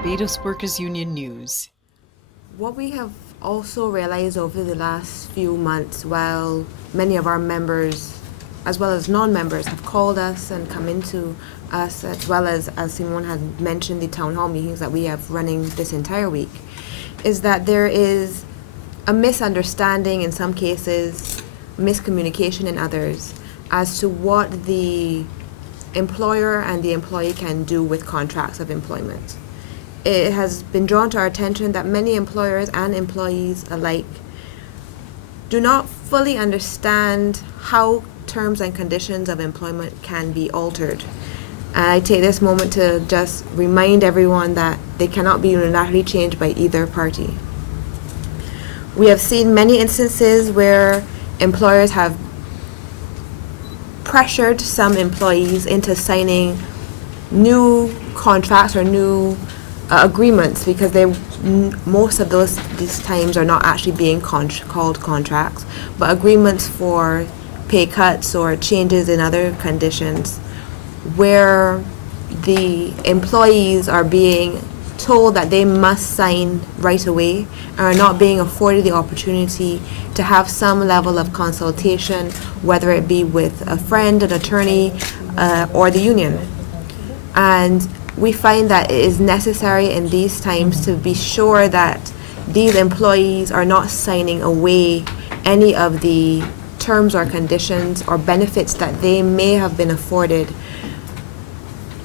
Barbados Workers Union News. What we have also realized over the last few months, while many of our members, as well as non-members, have called us and come into us, as well as Simone had mentioned, the town hall meetings that we have running this entire week, is that there is a misunderstanding in some cases, miscommunication in others, as to what the employer and the employee can do with contracts of employment. It has been drawn to our attention that many employers and employees alike do not fully understand how terms and conditions of employment can be altered. And I take this moment to just remind everyone that they cannot be unilaterally changed by either party. We have seen many instances where employers have pressured some employees into signing new contracts or new agreements, because most of these times are not actually being called contracts, but agreements for pay cuts or changes in other conditions, where the employees are being told that they must sign right away and are not being afforded the opportunity to have some level of consultation, whether it be with a friend, an attorney, or the union. And we find that it is necessary in these times to be sure that these employees are not signing away any of the terms or conditions or benefits that they may have been afforded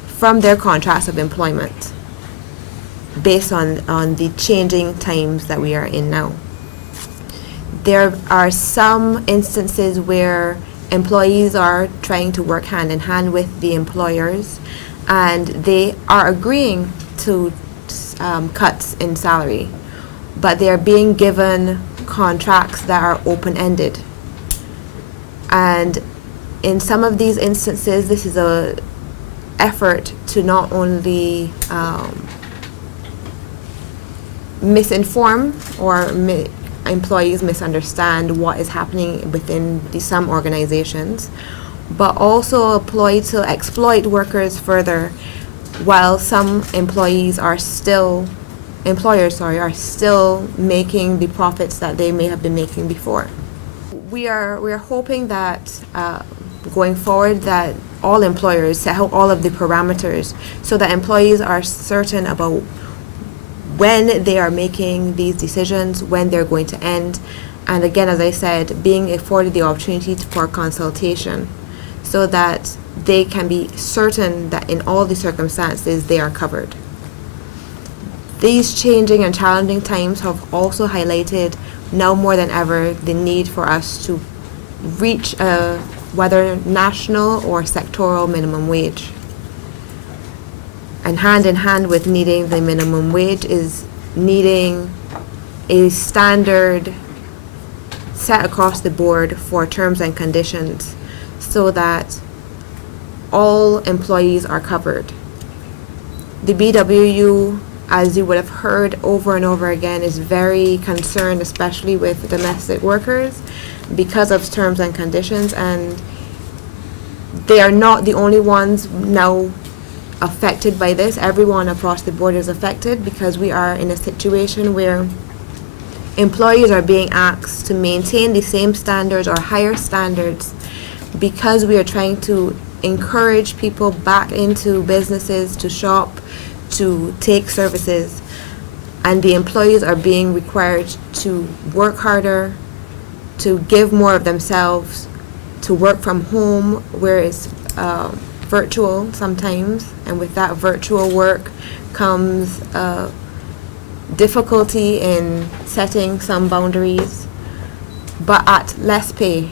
from their contracts of employment based on the changing times that we are in now. There are some instances where employees are trying to work hand in hand with the employers, and they are agreeing to cuts in salary, but they are being given contracts that are open-ended. And in some of these instances, this is a effort to not only misinform or employees misunderstand what is happening within some organizations, but also employ to exploit workers further, while some employers are still making the profits that they may have been making before. We are hoping that going forward that all employers set out all of the parameters so that employees are certain about when they are making these decisions, when they're going to end, and again, as I said, being afforded the opportunity for consultation, so that they can be certain that in all the circumstances they are covered. These changing and challenging times have also highlighted now more than ever the need for us to reach a whether national or sectoral minimum wage. And hand in hand with needing the minimum wage is needing a standard set across the board for terms and conditions, so that all employees are covered. The BWU, as you would have heard over and over again, is very concerned, especially with domestic workers, because of terms and conditions, and they are not the only ones now affected by this. Everyone across the board is affected, because we are in a situation where employees are being asked to maintain the same standards or higher standards, because we are trying to encourage people back into businesses to shop, to take services, and the employees are being required to work harder, to give more of themselves, to work from home where it's virtual sometimes, and with that virtual work comes difficulty in setting some boundaries, but at less pay.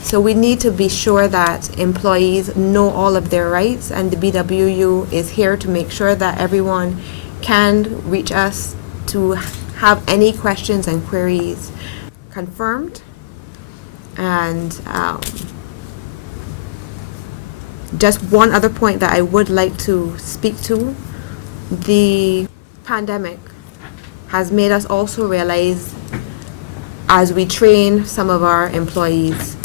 So we need to be sure that employees know all of their rights, and the BWU is here to make sure that everyone can reach us to have any questions and queries confirmed. And just one other point that I would like to speak to: the pandemic has made us also realize, as we train some of our employees,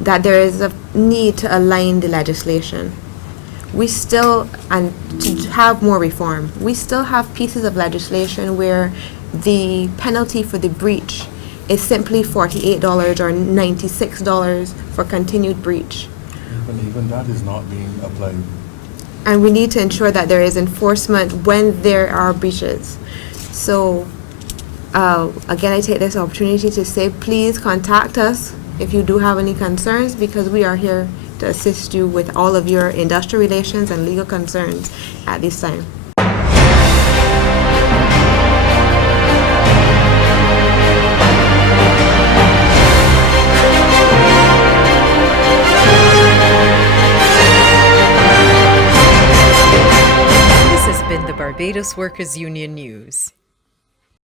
that there is a need to align the legislation. we still, and to have more reform, we still have pieces of legislation where the penalty for the breach is simply $48 or $96 for continued breach. Even that is not being applied. And we need to ensure that there is enforcement when there are breaches. So, again, I take this opportunity to say, please contact us if you do have any concerns, because we are here to assist you with all of your industrial relations and legal concerns at this time. This has been the Barbados Workers Union News.